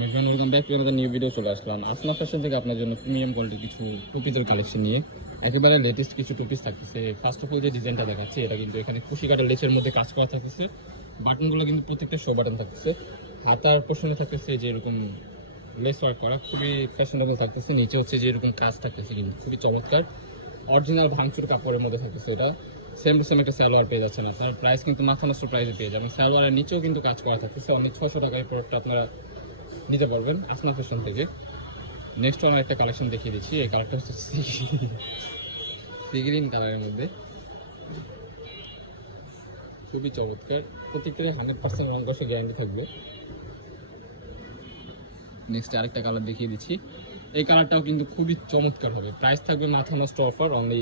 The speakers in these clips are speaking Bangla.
ওয়েলকাম ব্যাক টু আমাদের নিউ ভিডিও চলে আসলাম আসনা ফ্যাশন থেকে আপনার জন্য প্রিমিয়াম কোয়ালিটির কিছু টুপিজের কালেকশন নিয়ে একেবারে লেটেস্ট কিছু টুপিস থাকতেছে। ফার্স্ট অফ অল যে ডিজাইনটা দেখাচ্ছে এটা কিন্তু এখানে খুশি কাটার লেচের মধ্যে কাজ করা থাকতেছে। বাটনগুলো কিন্তু প্রত্যেকটা শো বাটন থাকতেছে। হাতার পোর্শনে থাকতেছে যে এরকম লেস ওয়ার্ক করা, খুবই ফ্যাশনেবল থাকতেছে। নিচে হচ্ছে যে এরকম কাজ থাকতেছে কিন্তু খুবই চমৎকার, অরিজিনাল ভাঙচুর কাপড়ের মধ্যে থাকতেছে। এটা সেম টু সেম একটা সালোয়ার পেয়ে যাচ্ছেন আপনার, প্রাইস কিন্তু মাথা নষ্ট প্রাইসে পেয়ে যাবেন। সালোয়ারের নিচেও কিন্তু কাজ করা থাকতেছে। অনেক 600 টাকায় প্রোডাক্টটা আপনারা নিতে পারবেন আসনা ফ্যাশন থেকে। নেক্সট আমার একটা কালেকশন দেখিয়ে দিচ্ছি। এই কালারটা হচ্ছে সি গ্রিন কালারের মধ্যে, খুবই চমৎকার। প্রত্যেকটারে 100% রং কষে গ্যারান্টি থাকবে। নেক্সট আরেকটা কালার দেখিয়ে দিচ্ছি। এই কালারটাও কিন্তু খুবই চমৎকার হবে। প্রাইস থাকবে মাথা নষ্ট অফার, অনলি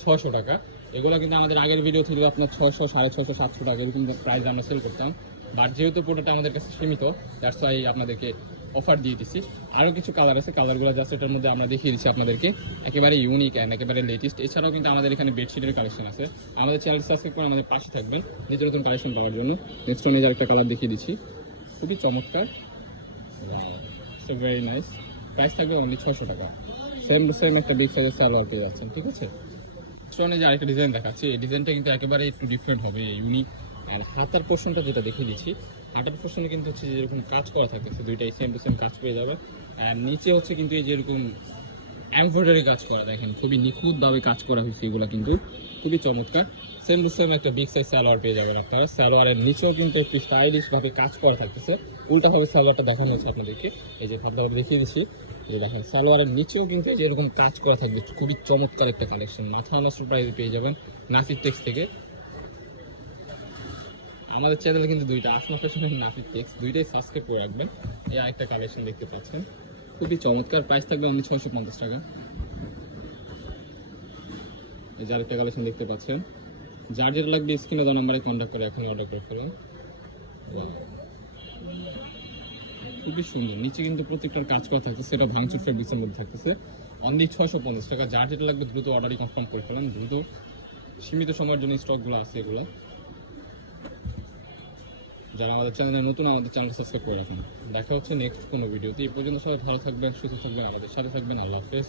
600 টাকা। এগুলো কিন্তু আমাদের আগের ভিডিও ছিল আপনার 600, 650, 700 টাকা এরকম প্রাইস আমরা সেল করতাম। বাট যেহেতু প্রোডাক্টটা আমাদের কাছে সীমিত, দ্যাটস ওয়াই আপনাদেরকে অফার দিয়ে দিচ্ছি। আরও কিছু কালার আছে, কালারগুলো জাস্ট এটার মধ্যে আমরা দেখিয়ে দিচ্ছি আপনাদেরকে। একেবারে ইউনিক অ্যান্ড একেবারে লেটেস্ট। এছাড়াও কিন্তু আমাদের এখানে বেডশিটের কালেকশন আছে। আমাদের চ্যানেল সাবস্ক্রাইব করে আমাদের পাশে থাকবেন নিত্য নতুন কালেকশন পাওয়ার জন্য। নেক্সট আমি আরেকটা কালার দেখিয়ে দিচ্ছি, খুবই চমৎকার, সো ভেরি নাইস। প্রাইস থাকবে অনলি 600 টাকা। সেম টু সেম একটা বিগ সাইজের সালোয়ার পেয়ে যাচ্ছেন, ঠিক আছে। স্টোনে যে আরেকটা ডিজাইন দেখাচ্ছি, এই ডিজাইনটা কিন্তু একেবারে একটু ডিফারেন্ট হবে, ইউনিক। আর হাতার পোর্শনটা যেটা দেখিয়ে দিচ্ছি, হাতার পোর্শনে কিন্তু হচ্ছে যেরকম কাজ করা থাকতেছে, দুইটাই সেম টু সেম কাজ পেয়ে যাবে। আর নিচে হচ্ছে কিন্তু এই যেরকম এমব্রয়ডারি কাজ করা, দেখেন খুবই নিখুঁতভাবে কাজ করা হয়েছে। এগুলো কিন্তু খুবই চমৎকার। সেম টু সেম একটা বিগ সাইজ সালোয়ার পেয়ে যাবেন আপনারা। সালোয়ারের নিচেও কিন্তু একটু স্টাইলিশভাবে কাজ করা থাকতেছে। উল্টাভাবে সালোয়ারটা দেখানো হচ্ছে আপনাদেরকে, এই যে ভাবভাবে দেখিয়ে দিচ্ছি। যে দেখেন সালোয়ারের নিচেও কিন্তু এই যে এরকম কাজ করা থাকবে, খুবই চমৎকার একটা কালেকশন। মাথা নষ্ট প্রাইসে পেয়ে যাবেন নাসির টেক্স থেকে। আমাদের চ্যানেলে কিন্তু দুইটা, আসনা ফ্যাশনের নাসির টেক্স, দুইটাই সাবস্ক্রাইব করে রাখবেন। এই আরেকটা কালেকশন দেখতে পাচ্ছেন, খুবই চমৎকার। প্রাইস থাকবে অনলি 650 টাকা। এই যে আরেকটা কালেকশন দেখতে পাচ্ছেন। যার যেটা লাগবে স্ক্রিনে দেওয়া নাম্বারে কন্ট্যাক্ট করে এখন অর্ডার করে ফেলুন। খুবই সুন্দর। নিচে কিন্তু প্রত্যেকটার কাজ করা থাকছে, সেটা ভাঙচুর ফেব্রিক্সের মধ্যে থাকতেছে। অনলি 650 টাকা। যার যেটা লাগবে দ্রুত অর্ডারই কনফার্ম করে ফেলেন, দ্রুত। সীমিত সময়ের জন্য স্টকগুলো আছে এগুলো। যারা আমাদের চ্যানেলে নতুন, আমাদের চ্যানেল সাবস্ক্রাইব করে রাখুন। দেখা হচ্ছে নেক্সট কোনো ভিডিওতে। এই পর্যন্ত সবাই ভালো থাকবেন, সুস্থ থাকবেন, আমাদের সাথে থাকবেন। আল্লাহ হাফেজ।